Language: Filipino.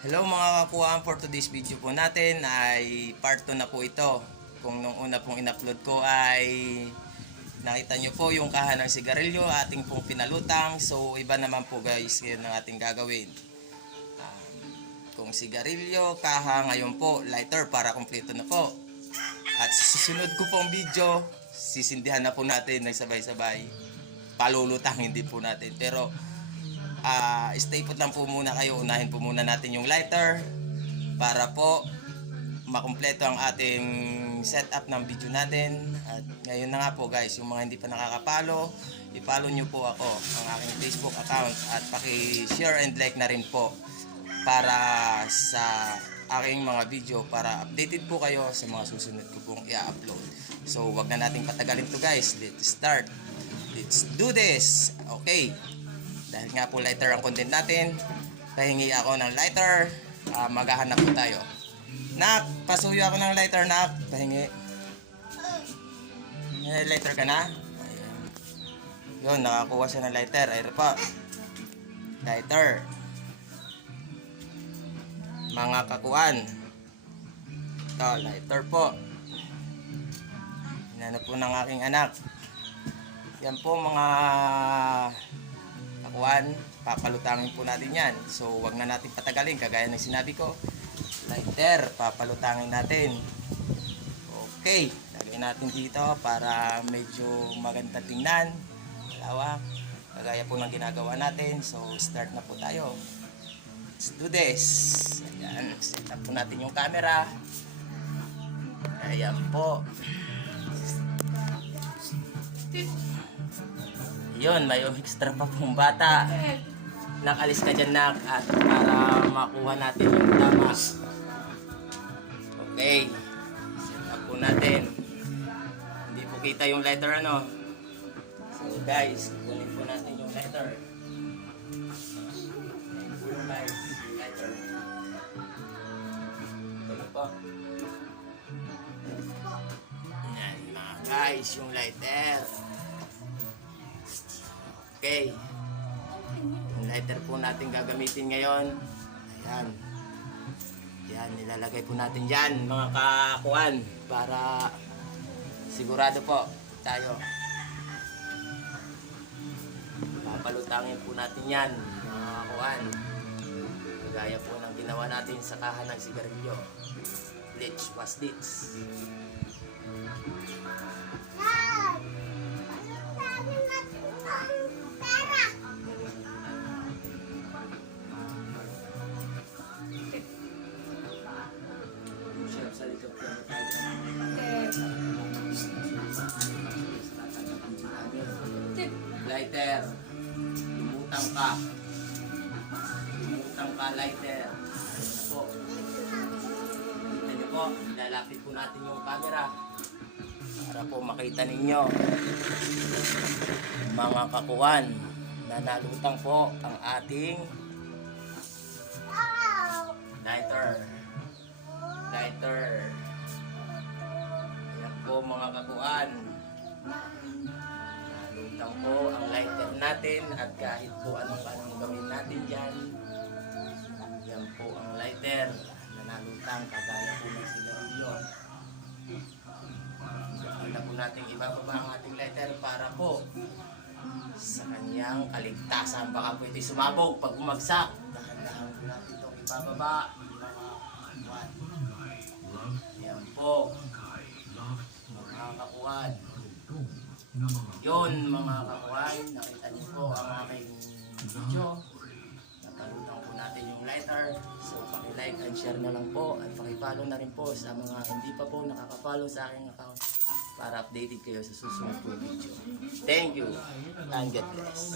Hello mga kakuhaan, for today's video po natin ay part 2 na po ito. Kung nung una pong in-upload ko ay nakita nyo po yung kaha ng sigarilyo ating pong pinalutang. So iba naman po guys, yun ang ating gagawin. Kung sigarilyo, kaha, ngayon po lighter para kumpleto na po. At susunod ko pong video, sisindihan na po natin ng sabay-sabay. Palulutangin din po natin, pero stay put lang po muna kayo. Unahin po muna natin yung lighter para po makumpleto ang ating setup ng video natin. At ngayon na nga po guys, yung mga hindi pa nakakapalo, i-follow nyo po ako, ang aking Facebook account, at paki-share and like na rin po para sa aking mga video, para updated po kayo sa mga susunod ko pong i-upload. So wag na nating patagalin to guys, let's start. Let's do this. Okay, dahil nga po lighter ang content natin, pahingi ako ng lighter. Maghahanap po tayo. Nak, pasuyo ako ng lighter, nak. Pahingi. May lighter ka na? Ayan. Yun, nakakuha siya ng lighter. Ayun po. Lighter. Mga kakuan. Ito, lighter po. Inano po ng aking anak. Yan po mga kakuan, papalutangin po natin yan. So wag na natin patagalin, kagaya ng sinabi ko, lighter, papalutangin natin. Okay, lagay natin dito para medyo maganda tingnan, malawak, kagaya po ng ginagawa natin. So start na po tayo. Let's do this. Ayan, set up po natin yung camera. Ayan po. Yun, may extra pa pong bata. Nakalis ka dyan, nak, at para makuha natin yung tama. Okay, set up po natin. Hindi po kita yung lighter, ano. So guys, kunin po natin yung lighter. Ayan po yung guys, yung lighter. Ito po. Ayan mga guys, yung lighter. Okay, yung lighter po natin gagamitin ngayon. Ayan. Ayan, nilalagay po natin dyan mga kakuan para sigurado po tayo. Papalutangin po natin yan mga kakuan. Kagaya po ng ginawa natin sa kaha ng sigarilyo. Let's was this. Lighter, lumutang ka. Lumutang ka, lighter. Ayun na po. Kita nyo po, ilalapit po natin yung camera para po makita ninyo mga kakuan na nalutang po ang ating lighter. Lighter. Ayan po mga kakuan, nalutang po ang lighter natin, at kahit po anong gawin natin dyan, yan po ang lighter na nalutang, kagaya po ng sigarilyo. Kaya po natin ibababa ang ating lighter para po sa kanyang kaligtasan. Baka po ito'y sumabog pag bumagsak. Dahan-dahan po natin itong ibababa mga kakuan. Yan po mga kakuan. Yun mga kakuan, nakita niyo po ang aking video. Napalutang po natin yung lighter. So paki-like and share na lang po, at paki-follow na rin po sa mga hindi pa po nakaka-follow sa aking account para updated kayo sa susunod po video. Thank you and God bless.